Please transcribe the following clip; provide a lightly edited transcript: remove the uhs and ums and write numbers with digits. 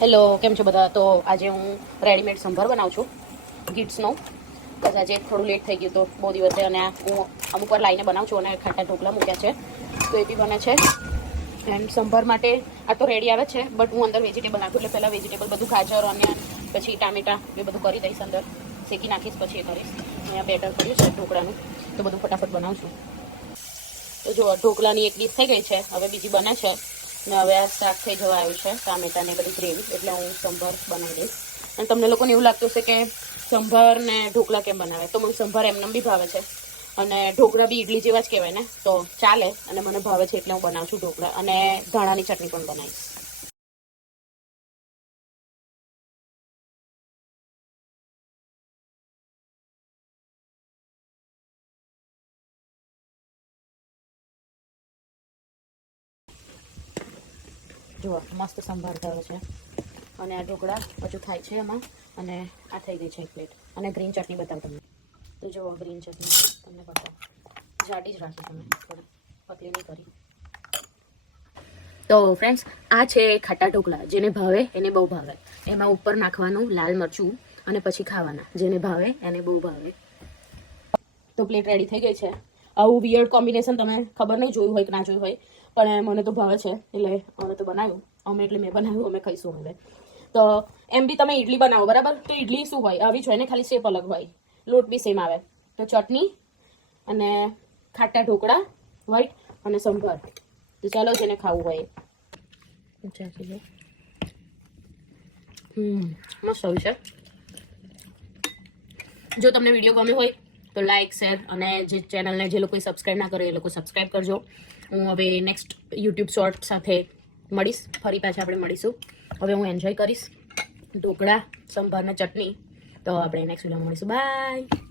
Hello, કેમ છો બધા? તો આજે હું રેડીમેડ સંભાર બનાવું છું ગીટ્સનો. બસ આજે થોડું લેટ થઈ ગયું તો બહુ દિવસે, અને હું અમુક વાર લાવીને બનાવું છું, અને ખાટા ઢોકળા મૂક્યા છે તો એ બી બને છે. એન્ડ સંભાર માટે આ તો રેડી આવે છે, બટ હું અંદર વેજીટેબલ નાખું, એટલે પહેલાં વેજીટેબલ બધું ગાજર, ઓનિયન, પછી ટામેટા એ બધું કરી દઈશ, અંદર શેકી નાખીશ, પછી એ કરીશ. અહીંયા બેટર કર્યું છે ઢોકળાનું, તો બધું ફટાફટ બનાવું છું. તો જો ઢોકળાની એક ડીશ થઈ ગઈ છે, હવે બીજી બને છે. ને હવે આ શાક થઈ જવા આવ્યું છે, ટામેટા ને બધી ગ્રેવી, એટલે હું સંભાર બનાવી દઈશ. અને તમને લોકોને એવું લાગતું હશે કે સંભાર ને ઢોકળા કેમ બનાવે, તો મને સંભાર એમને બી ભાવે છે, અને ઢોકળા બી ઇડલી જેવા જ કહેવાય ને, તો ચાલે. અને મને ભાવે છે એટલે હું બનાવું છું ઢોકળા, અને ધાણાની ચટણી પણ બનાવીશ. જુઓ, મસ્ત સંભાર થયો છે, અને આ ઢોકળા હજુ થાય છે એમાં. અને આ થઈ ગઈ છે એક પ્લેટ. અને ગ્રીન ચટણી બતાવું તમને. તો જુઓ, ગ્રીન ચટણી તમને બતાવો, જાડી જ રાખી તમે, થોડી પતલી નહીં કરી. તો ફ્રેન્ડ્સ, આ છે ખાટા ઢોકળા. જેને ભાવે એને બહુ ભાવે. એમાં ઉપર નાખવાનું લાલ મરચું, અને પછી ખાવાના. જેને ભાવે એને બહુ ભાવે. તો પ્લેટ રેડી થઈ ગઈ છે. આવું વિયર્ડ કોમ્બિનેશન તમે ખબર નહીં જોયું હોય કે ના જોયું હોય, પણ મને તો ભાવે છે, એટલે અમે તો બનાવ્યું. એટલે મેં બનાવ્યું, અમે ખાઈશું હવે. તો એમ બી તમે ઇડલી બનાવો, બરાબર? તો ઇડલી શું હોય? આવી જ હોય ને, ખાલી શેપ અલગ હોય, લોટ બી સેમ આવે. તો ચટણી અને ખાટા ઢોકળા વ્હાઈટ, અને સંભાર. તો ચાલો, જેને ખાવું હોય. મસ્ત હોય છે. જો તમને વિડીયો ગમ્યો હોય તો લાઇક, શેર, અને જે ચેનલને જે લોકોએ સબસ્ક્રાઈબ ના કરે એ લોકો સબસ્ક્રાઈબ કરજો. હું હવે નેક્સ્ટ યુટ્યુબ શોર્ટ સાથે મળીશ. ફરી પાછા આપણે મળીશું. હવે હું એન્જોય કરીશ ઢોકળા, સંભાર ને ચટણી. તો આપણે નેક્સ્ટ વિડીયોમાં મળીશું. બાય.